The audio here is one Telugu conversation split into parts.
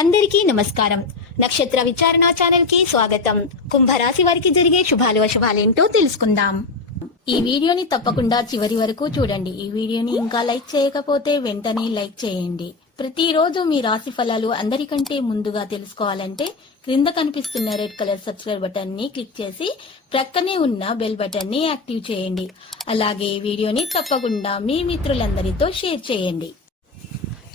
అందరికీ నమస్కారం. నక్షత్ర విచారణ ఛానల్ కి స్వాగతం. కుంభరాశి వారికి జరిగే శుభాలు అశుభాలేంటో తెలుసుకుందాం. ఈ వీడియోని తప్పకుండా చివరి వరకు చూడండి. ఈ వీడియోని ఇంకా లైక్ చేయకపోతే వెంటనే లైక్ చేయండి. ప్రతిరోజు మీ రాశి ఫలాలు అందరికంటే ముందుగా తెలుసుకోవాలంటే క్రింద కనిపిస్తున్న రెడ్ కలర్ సబ్స్క్రైబ్ బటన్ ని క్లిక్ చేసి ప్రక్కనే ఉన్న బెల్ బటన్ ని యాక్టివ్ చేయండి. అలాగే ఈ వీడియోని తప్పకుండా మీ మిత్రులందరితో షేర్ చేయండి.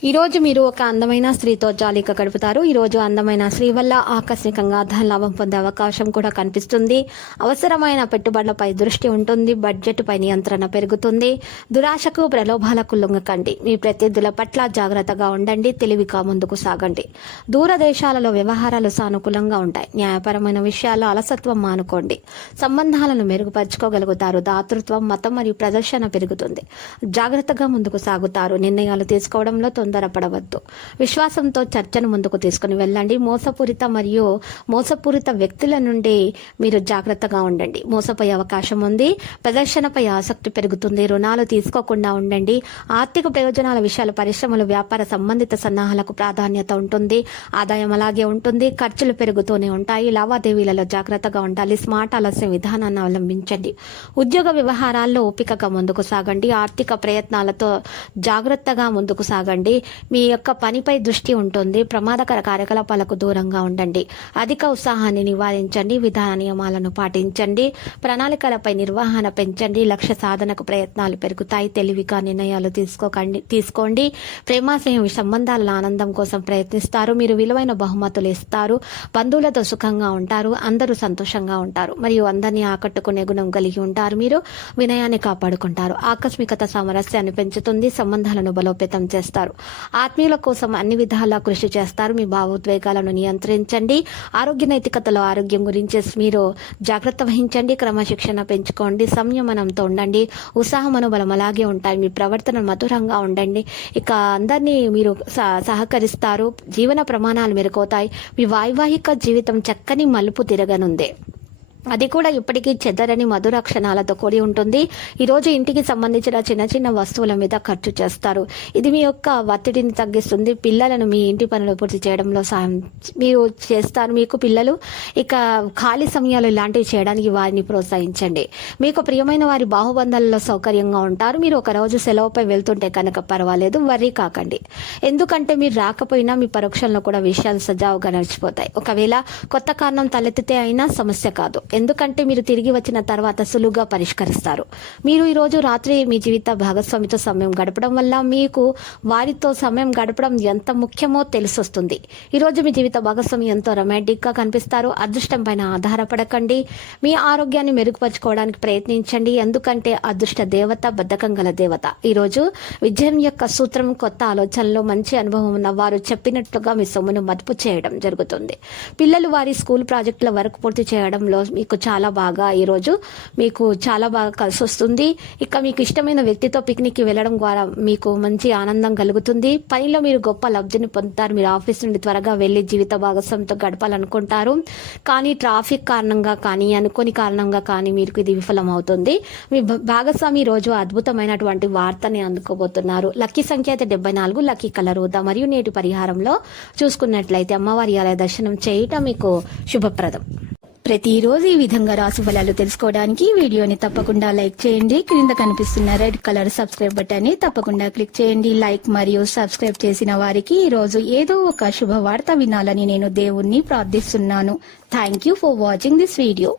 ఈ రోజు మీరు ఒక అందమైన స్త్రీతో జాలీగా గడుపుతారు. ఈ రోజు అందమైన స్త్రీ వల్ల ఆకస్మికంగా ధన లాభం పొందే అవకాశం కూడా కనిపిస్తుంది. అవసరమైన పెట్టుబడులపై దృష్టి ఉంటుంది. బడ్జెట్ పై నియంత్రణ పెరుగుతుంది. దురాశకు ప్రలోభాలకు లొంగకండి. మీ ప్రత్యర్థుల పట్ల జాగ్రత్తగా ఉండండి. తెలివిగా ముందుకు సాగండి. దూరదేశాలలో వ్యవహారాలు సానుకూలంగా ఉంటాయి. న్యాయపరమైన విషయాల్లో అలసత్వం మానుకోండి. సంబంధాలను మెరుగుపరుచుకోగలుగుతారు. దాతృత్వం, మతం మరియు ప్రదర్శన పెరుగుతుంది. జాగ్రత్తగా ముందుకు సాగుతారు. నిర్ణయాలు తీసుకోవడంలో తొందరపడవద్దు. విశ్వాసంతో చర్చను ముందుకు తీసుకుని వెళ్ళండి. మోసపూరిత వ్యక్తుల నుండి మీరు జాగ్రత్తగా ఉండండి. మోసపోయే అవకాశం ఉంది. ప్రదర్శనపై ఆసక్తి పెరుగుతుంది. రుణాలు తీసుకోకుండా ఉండండి. ఆర్థిక ప్రయోజనాల విషయాలు, పరిశ్రమలు, వ్యాపార సంబంధిత సన్నాహాలకు ప్రాధాన్యత ఉంటుంది. ఆదాయం అలాగే ఉంటుంది. ఖర్చులు పెరుగుతూనే ఉంటాయి. లావాదేవీలలో జాగ్రత్తగా ఉండాలి. స్మార్ట్ ఆలస్యం విధానాన్ని అవలంబించండి. ఉద్యోగ వ్యవహారాల్లో ఓపికగా ముందుకు సాగండి. ఆర్థిక ప్రయత్నాలతో జాగ్రత్తగా ముందుకు సాగండి. మీ యొక్క పనిపై దృష్టి ఉంటుంది. ప్రమాదకర కార్యకలాపాలకు దూరంగా ఉండండి. అధిక ఉత్సాహాన్ని నివారించండి. విధాన నియమాలను పాటించండి. ప్రణాళికలపై నిర్వహణ పెంచండి. లక్ష్య సాధనకు ప్రయత్నాలు పెరుగుతాయి. తెలివిగా నిర్ణయాలు తీసుకోండి. ప్రేమాశయం సంబంధాల ఆనందం కోసం ప్రయత్నిస్తారు. మీరు విలువైన బహుమతులు ఇస్తారు. బంధువులతో సుఖంగా ఉంటారు. అందరూ సంతోషంగా ఉంటారు మరియు అందరినీ ఆకట్టుకునే గుణం కలిగి ఉంటారు. మీరు వినయాన్ని కాపాడుకుంటారు. ఆకస్మికత సామరస్యాన్ని పెంచుతుంది. సంబంధాలను బలోపేతం చేస్తారు. ఆత్మీయుల కోసం అన్ని విధాలా కృషి చేస్తారు. మీ భావోద్వేగాలను నియంత్రించండి. ఆరోగ్య నైతికతలో ఆరోగ్యం గురించి మీరు జాగ్రత్త వహించండి. క్రమశిక్షణ పెంచుకోండి. సంయమనంతో ఉండండి. ఉత్సాహ మనోబలం అలాగే ఉంటాయి. మీ ప్రవర్తన మధురంగా ఉండండి. ఇక అందరినీ మీరు సహకరిస్తారు. జీవన ప్రమాణాలు మెరుగవుతాయి. మీ వైవాహిక జీవితం చక్కని మలుపు తిరగనుంది. అది కూడా ఇప్పటికీ చెదరని మధుర క్షణాలతో కూడి ఉంటుంది. ఈరోజు ఇంటికి సంబంధించిన చిన్న చిన్న వస్తువుల మీద ఖర్చు చేస్తారు. ఇది మీ యొక్క ఒత్తిడిని తగ్గిస్తుంది. పిల్లలను మీ ఇంటి పనులు పూర్తి చేయడంలో సాయం మీరు చేస్తారు. మీకు పిల్లలు ఇక ఖాళీ సమయాలు ఇలాంటివి చేయడానికి వారిని ప్రోత్సహించండి. మీకు ప్రియమైన వారి బాహుబంధాలలో సౌకర్యంగా ఉంటారు. మీరు ఒక రోజు సెలవుపై వెళ్తుంటే కనుక పర్వాలేదు, వర్రీ కాకండి. ఎందుకంటే మీరు రాకపోయినా మీ పరోక్షంలో కూడా విషయాలు సజావుగా నడిచిపోతాయి. ఒకవేళ కొత్త కారణం తలెత్తితే అయినా సమస్య కాదు. ఎందుకంటే మీరు తిరిగి వచ్చిన తర్వాత సులువుగా పరిష్కరిస్తారు. మీరు ఈరోజు రాత్రి మీ జీవిత భాగస్వామితో సమయం గడపడం వల్ల మీకు వారితో సమయం గడపడం ఎంత ముఖ్యమో తెలిసొస్తుంది. ఈరోజు మీ జీవిత భాగస్వామి ఎంతో రొమాంటిక్ గా కనిపిస్తారు. అదృష్టం పైన ఆధారపడకండి. మీ ఆరోగ్యాన్ని మెరుగుపరచుకోవడానికి ప్రయత్నించండి. ఎందుకంటే అదృష్ట దేవత బద్ధకం గల దేవత. ఈరోజు విజయం యొక్క సూత్రం కొత్త ఆలోచనలు, మంచి అనుభవం ఉన్న వారు చెప్పినట్లుగా మీ సొమ్మును మదుపు చేయడం జరుగుతుంది. పిల్లలు వారి స్కూల్ ప్రాజెక్టుల వర్క్ పూర్తి చేయడంలో మీకు చాలా బాగా ఈరోజు మీకు చాలా బాగా కలిసి వస్తుంది. ఇక మీకు ఇష్టమైన వ్యక్తితో పిక్నిక్కి వెళ్ళడం ద్వారా మీకు మంచి ఆనందం కలుగుతుంది. పనిలో మీరు గొప్ప లబ్ధిని పొందుతారు. మీరు ఆఫీస్ నుండి త్వరగా వెళ్ళి జీవిత భాగస్వామితో గడపాలనుకుంటారు. కానీ ట్రాఫిక్ కారణంగా కానీ అనుకోని కారణంగా కానీ మీకు ఇది విఫలమవుతుంది. మీ భాగస్వామి రోజు అద్భుతమైనటువంటి వార్తని అందుకోబోతున్నారు. లక్కీ సంఖ్య అయితే 74. లక్కీ కలర్ ఊదా. మరియు నేటి పరిహారంలో చూసుకున్నట్లయితే అమ్మవారి ఆలయ దర్శనం చేయటం మీకు శుభప్రదం. ప్రతిరోజు ఈ విధంగా రాశి ఫలాలు తెలుసుకోవడానికి వీడియోని తప్పకుండా లైక్ చేయండి. క్రింద కనిపిస్తున్న రెడ్ కలర్ సబ్స్క్రైబ్ బటన్ ని తప్పకుండా క్లిక్ చేయండి. లైక్ మరియు సబ్స్క్రైబ్ చేసిన వారికి ఈ రోజు ఏదో ఒక శుభవార్త వినాలని నేను దేవుణ్ణి ప్రార్థిస్తున్నాను. Thank you for watching this video.